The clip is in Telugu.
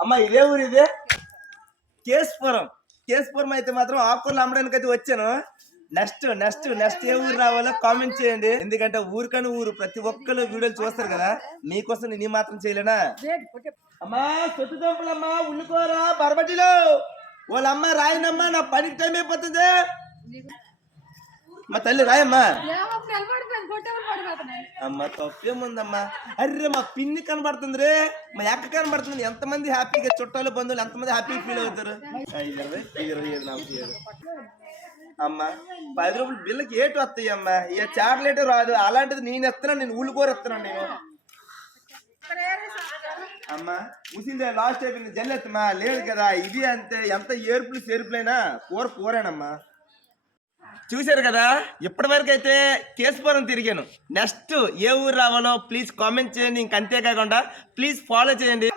అమ్మ ఇదే ఊరు ఇదే? కేస్పురం కేస్పురం అయితే మాత్రం ఆకుకూరలు అమ్మడానికి అయితే వచ్చాను. నెక్స్ట్ నెక్స్ట్ నెక్స్ట్ ఏ ఊరు రావాలో కామెంట్ చేయండి. ఎందుకంటే ఊరికని ఊరు ప్రతి ఒక్కరు వీడియోలు చూస్తారు కదా మీకోసం నేను మాత్రం చేయలేనా? అమ్మా సొత్తు దొంపలమ్మా ఉండుకోరా బరబటిలో. వాళ్ళ అమ్మ రాయనమ్మా నా పనికి టైం అయిపోతుంది. మా తల్లి రాయమ్మా. అమ్మ తప్పేముందమ్మా అర్రే మా పిన్ని కనబడుతుంది రే మా అక్క కనబడుతుంది. ఎంతమంది హ్యాపీగా చుట్టాలు బంధువులు ఎంతమంది హ్యాపీగా ఫీల్ అవుతారు? ఇరవై ఇరవై ఏడు నలభై ఏడు. అమ్మ పది రూపాయలు బిల్లకి ఏటు వస్తాయి అమ్మ? ఏ చాక్లెట్ రాదు. అలాంటిది నేను ఇస్తున్నాను నేను ఊళ్ళు ఇస్తున్నాను నేను. అమ్మ ముసిందే లాస్ట్ అయిపోయింది. జల్లెత్తమ్మా. లేదు కదా ఇది అంతే. ఎంత ఏర్పులు సేర్పులైనా కూర కూరేనమ్మా చూశారు కదా? ఇప్పటి వరకు అయితే కేసుపురం తిరిగాను. నెక్స్ట్ ఏ ఊరు రావాలో ప్లీజ్ కామెంట్ చేయండి. ఇంక అంతేకాకుండా ప్లీజ్ ఫాలో చేయండి.